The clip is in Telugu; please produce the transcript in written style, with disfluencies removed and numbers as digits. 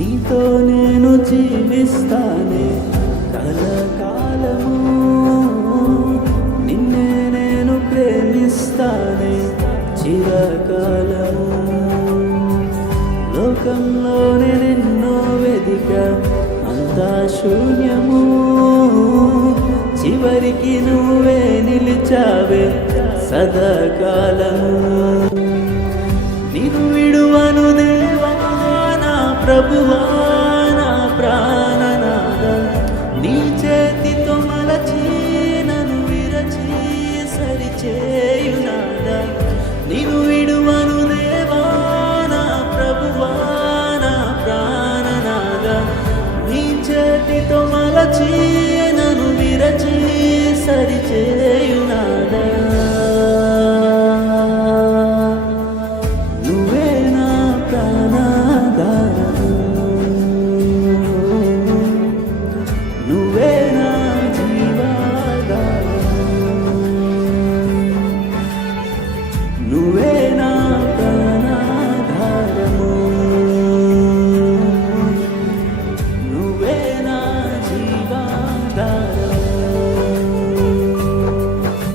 నీతో నేను జీవిస్తానే కలకాలము, నిన్నే నేను ప్రేమిస్తానే చిరకాలము. లోకంలోనే నిన్నో వెదిక అంతా శూన్యము, చివరికి నువ్వే నిలిచావే సదాకాలము. నిన్ను విడువను దేవా నా ప్రభువా,